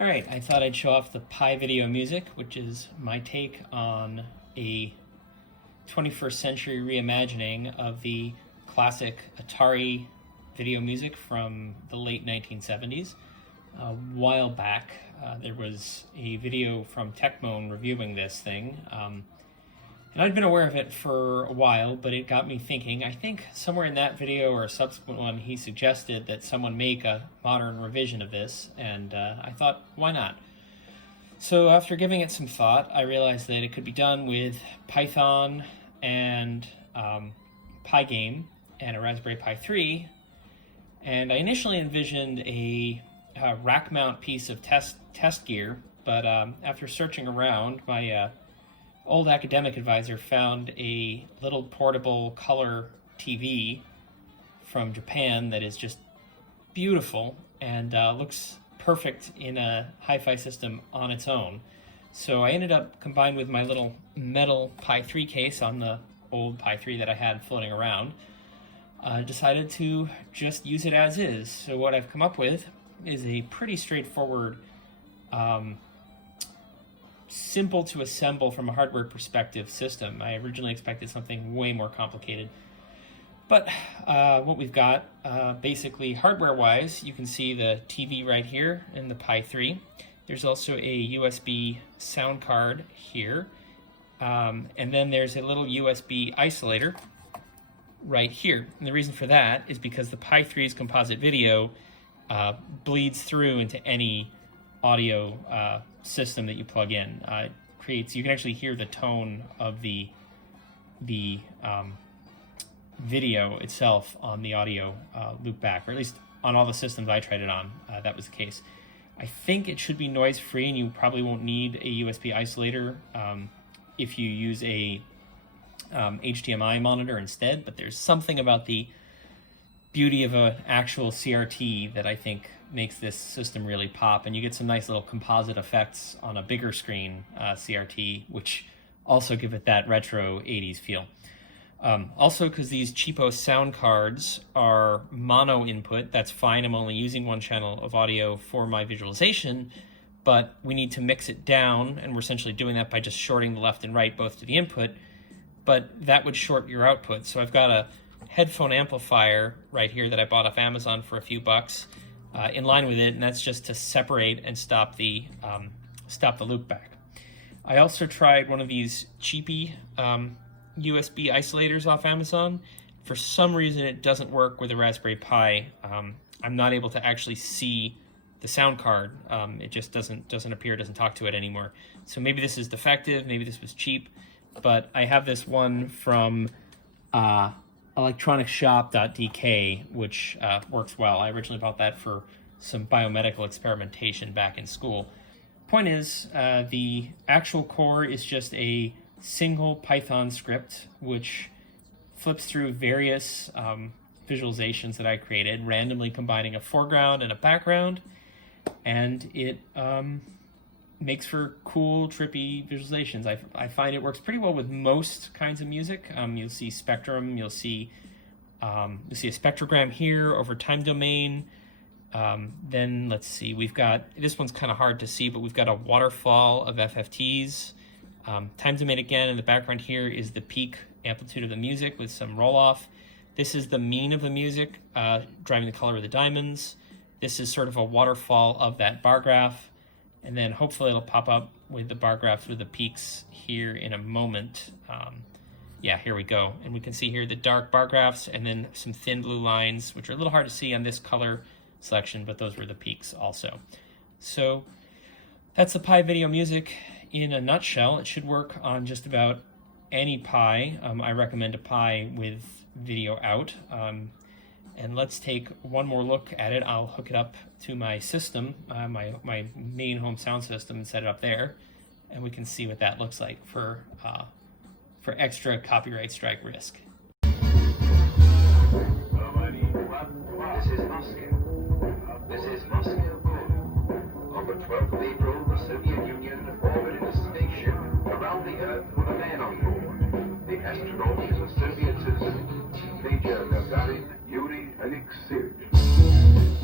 Alright, I thought I'd show off the PiVideoMusic, which is my take on a 21st century reimagining of the classic Atari video music from the late 1970s. A while back, there was a video from Techmoan reviewing this thing, and I'd been aware of it for a while, but it got me thinking. I think somewhere in that video or a subsequent one, he suggested that someone make a modern revision of this, and I thought, why not? So after giving it some thought, I realized that it could be done with Python and Pygame and a Raspberry Pi 3, and I initially envisioned a rack mount piece of test gear, but after searching around, my old academic advisor found a little portable color TV from Japan that is just beautiful and looks perfect in a hi-fi system on its own. So I ended up, combined with my little metal Pi 3 case on the old Pi 3 that I had floating around, decided to just use it as is. So what I've come up with is a pretty straightforward, simple to assemble from a hardware perspective system. I originally expected something way more complicated. But what we've got, basically hardware-wise, you can see the TV right here in the Pi 3. There's also a USB sound card here. And then there's a little USB isolator right here. And the reason for that is because the Pi 3's composite video bleeds through into any audio system that you plug in. You can actually hear the tone of the video itself on the audio loop back, or at least on all the systems I tried it on, that was the case. I think it should be noise free, and you probably won't need a USB isolator if you use a HDMI monitor instead, but there's something about the beauty of an actual CRT that I think makes this system really pop, and you get some nice little composite effects on a bigger screen CRT, which also give it that retro 80s feel. Also, because these cheapo sound cards are mono input, that's fine. I'm only using one channel of audio for my visualization, but we need to mix it down, and we're essentially doing that by just shorting the left and right both to the input, but that would short your output. So I've got a headphone amplifier right here that I bought off Amazon for a few bucks in line with it, and that's just to separate and stop the loop back. I also tried one of these cheapy USB isolators off Amazon. For some reason it doesn't work with a Raspberry Pi. I'm not able to actually see the sound card. It just doesn't appear, doesn't talk to it anymore. So maybe this is defective, maybe this was cheap, but I have this one from electronicshop.dk, which works well. I originally bought that for some biomedical experimentation back in school. Point is, the actual core is just a single Python script which flips through various visualizations that I created, randomly combining a foreground and a background, and it makes for cool, trippy visualizations. I find it works pretty well with most kinds of music. You'll see spectrum, you'll see a spectrogram here over time domain. Then let's see, we've got, this one's kind of hard to see, but we've got a waterfall of FFTs. Time domain again, in the background here is the peak amplitude of the music with some roll-off. This is the mean of the music, driving the color of the diamonds. This is sort of a waterfall of that bar graph. And then hopefully it'll pop up with the bar graphs with the peaks here in a moment. Yeah, here we go. And we can see here the dark bar graphs and then some thin blue lines, which are a little hard to see on this color selection, but those were the peaks also. So that's the PiVideoMusic in a nutshell. It should work on just about any Pi. I recommend a Pi with video out. And let's take one more look at it. I'll hook it up to my system, my main home sound system, and set it up there, and we can see what that looks like for extra copyright strike risk. This is Moscow. This is Moscow. On the 12th of April, the Soviet Union orbited a spaceship around the Earth with a man on board. The astronaut is a Soviet citizen, Major Gagarin Yuri Alexeyevich.